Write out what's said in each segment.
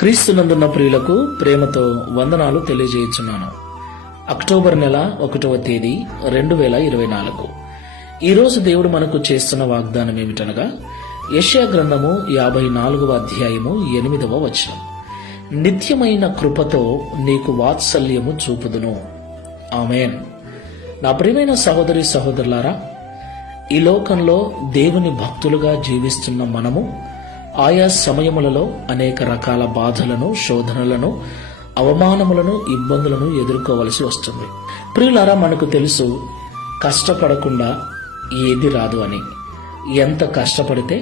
క్రీస్తునందున్న ప్రియులకు ప్రేమతో వందనాలు తెలియజేయుచున్నాను. అక్టోబర్ నెల 1వ తేదీ 2024. ఈరోజు దేవుడు మనకు చేస్తున్న వాగ్దానం ఏమిటనగా యెషయా గ్రంథము 54వ అధ్యాయము 8వ వచనం. నిత్యమైన కృపతో నీకు వాత్సల్యము చూపుదును. ఆమేన్. నా ప్రియమైన సహోదరి సహోదరులారా, ఈ లోకంలో దేవుని భక్తులుగా జీవిస్తున్న మనము ఆయా సమయములలో అనేక రకాల బాధలను, శోధనలను, అవమానములను, ఇబ్బందులను ఎదుర్కోవలసి వస్తుంది. ప్రియులారా, మనకు తెలుసు కష్టపడకుండా ఏది రాదు అని. ఎంత కష్టపడితే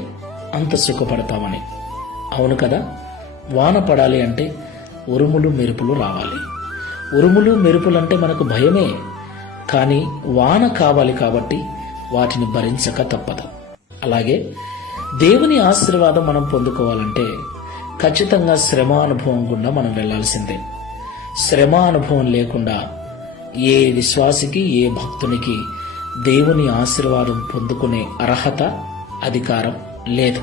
అంత సుఖపడతామని. అవును కదా? వాన పడాలి అంటే ఉరుములు మెరుపులు రావాలి. ఉరుములు మెరుపులంటే మనకు భయమే, కానీ వాన కావాలి కాబట్టి వాటిని భరించక తప్పదు. అలాగే దేవుని ఆశీర్వాదం మనం పొందుకోవాలంటే ఖచ్చితంగా శ్రమ అనుభవం గుండా మనం వెళ్లాల్సిందే. శ్రమ అనుభవం లేకుండా ఏ విశ్వాసికి, ఏ భక్తునికి దేవుని ఆశీర్వాదం పొందుకునే అర్హత, అధికారం లేదు.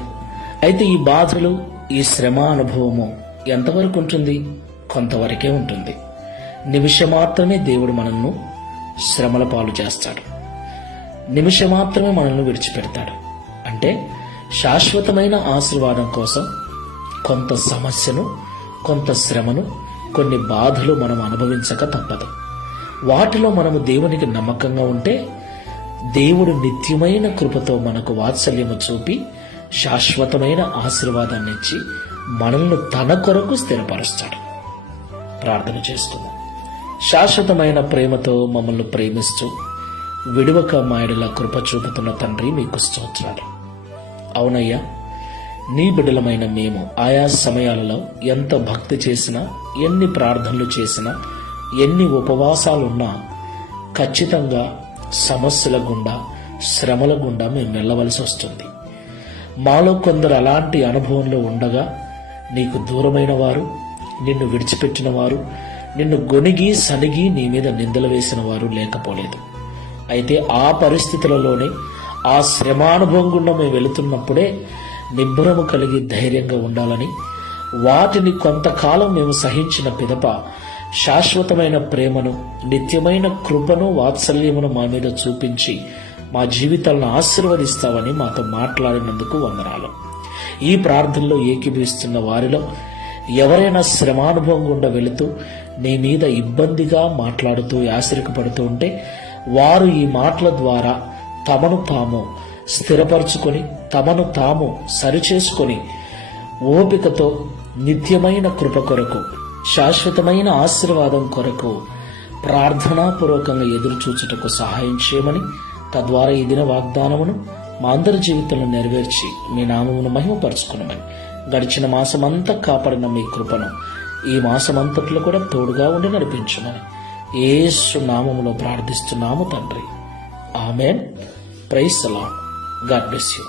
అయితే ఈ బాధలు, ఈ శ్రమ అనుభవము ఎంతవరకు ఉంటుంది? కొంతవరకే ఉంటుంది. నిమిషం మాత్రమే దేవుడు మనల్ని శ్రమల పాలు చేస్తాడు. నిమిషం మాత్రమే మనల్ని విడిచిపెడతాడు. అంటే శాశ్వతమైన ఆశీర్వాదం కోసం కొంత సమస్యను, కొంత శ్రమను, కొన్ని బాధలు మనం అనుభవించక తప్పదు. వాటిలో మనము దేవునికి నమ్మకంగా ఉంటే దేవుడు నిత్యమైన కృపతో మనకు వాత్సల్యము చూపి శాశ్వతమైన ఆశీర్వాదాన్ని ఇచ్చి మనల్ని తన కొరకు స్థిరపరుస్తాడు. ప్రార్థన చేసుకుందాం. శాశ్వతమైన ప్రేమతో మమ్మల్ని ప్రేమిస్తూ విడువక మాయడలా కృప చూపుతున్న తండ్రి, మీకు స్తోత్రాలు. అవునయ్యా, నీ బిడ్డలమైన మేము ఆయా సమయాలలో ఎంత భక్తి చేసినా, ఎన్ని ప్రార్థనలు చేసినా, ఎన్ని ఉపవాసాలున్నా ఖచ్చితంగా సమస్యల గుండా, శ్రమల గుండా మేము వెళ్ళవలసి వస్తుంది. మాలో కొందరు అలాంటి అనుభవంలో ఉండగా నీకు దూరమైన వారు, నిన్ను విడిచిపెట్టిన వారు, నిన్ను గొనిగి సనిగి నీ మీద నిందలు వేసిన వారు లేకపోలేదు. అయితే ఆ పరిస్థితులలోనే, ఆ శ్రమానుభవం గుండా మేము వెళుతున్నప్పుడే నిబ్బరము కలిగి ధైర్యంగా ఉండాలని, వాటిని కొంతకాలం మేము సహించిన పిదప శాశ్వతమైన ప్రేమను, నిత్యమైన కృపను, వాత్సల్యమును మా మీద చూపించి మా జీవితాలను ఆశీర్వదిస్తావని మాతో మాట్లాడినందుకు వందనాలు. ఈ ప్రార్థనలో ఏకీభవిస్తున్న వారిలో ఎవరైనా శ్రమానుభవం గుండా వెళుతూ నీ మీద ఇబ్బందిగా మాట్లాడుతూ ఆశ్చర్యపడుతూ ఉంటే వారు ఈ మాటల ద్వారా తమను తాము స్థిరపరచుకొని, తమను తాము సరిచేసుకొని ఓపికతో నిత్యమైన కృప కొరకు, శాశ్వతమైన ఆశీర్వాదం కొరకు ప్రార్థనాపూర్వకంగా ఎదురుచూచుటకు సహాయం చేయమని, తద్వారా ఈ దిన వాగ్దానమును మా అందరి జీవితంలో నెరవేర్చి మీ నామమును మహిమపరచుకున్నామని, గడిచిన మాసమంతా కాపాడిన మీ కృపను ఈ మాసమంతట్లో కూడా తోడుగా ఉండి నడిపించమని యేసు నామములో ప్రార్థిస్తున్నాము తండ్రి. Amen. Praise the lord. God bless you.